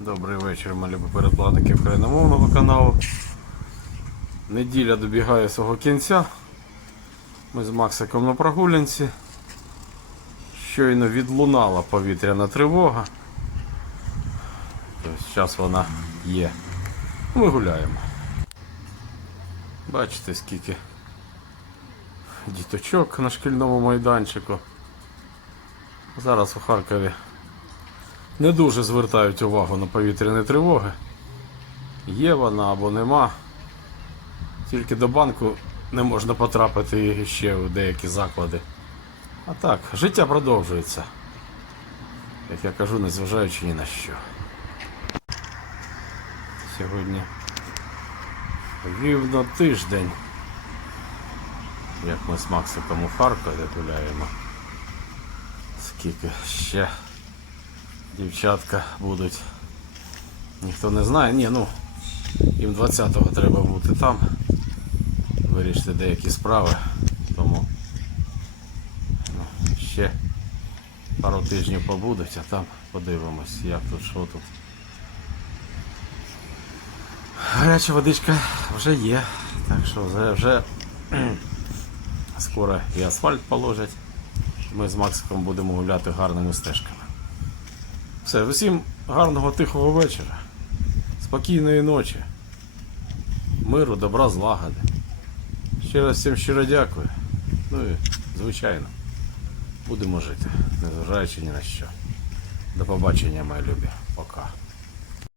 Добрий вечір, любі передплатники україномовного каналу. Неділя добігає свого кінця. Ми з Максиком на прогулянці. Щойно відлунала повітряна тривога. Тобто зараз вона є. Ми гуляємо. Бачите, скільки діточок на шкільному майданчику. Зараз у Харкові не дуже звертають увагу на повітряні тривоги. Є вона або нема. Тільки до банку не можна потрапити ще у деякі заклади. А так, життя продовжується. Як я кажу, незважаючи ні на що. Сьогодні рівно тиждень. Як ми з Максиком у Харкові гуляємо. Скільки ще дівчатка будуть. Ніхто не знає. Ні, ну їм 20-го треба бути там. Вирішити деякі справи. Тому ну, ще пару тижнів побудуть, а там подивимось, як тут, що тут. Гаряча водичка вже є. Так що вже, вже скоро і асфальт положать. Ми з Максиком будемо гуляти гарними стежками. Все, усім гарного тихого вечора, спокійної ночі, миру, добра, злагоди. Ще раз всім щиро дякую. Ну і, звичайно, будемо жити, незважаючи ні на що. До побачення, мої любі. Пока.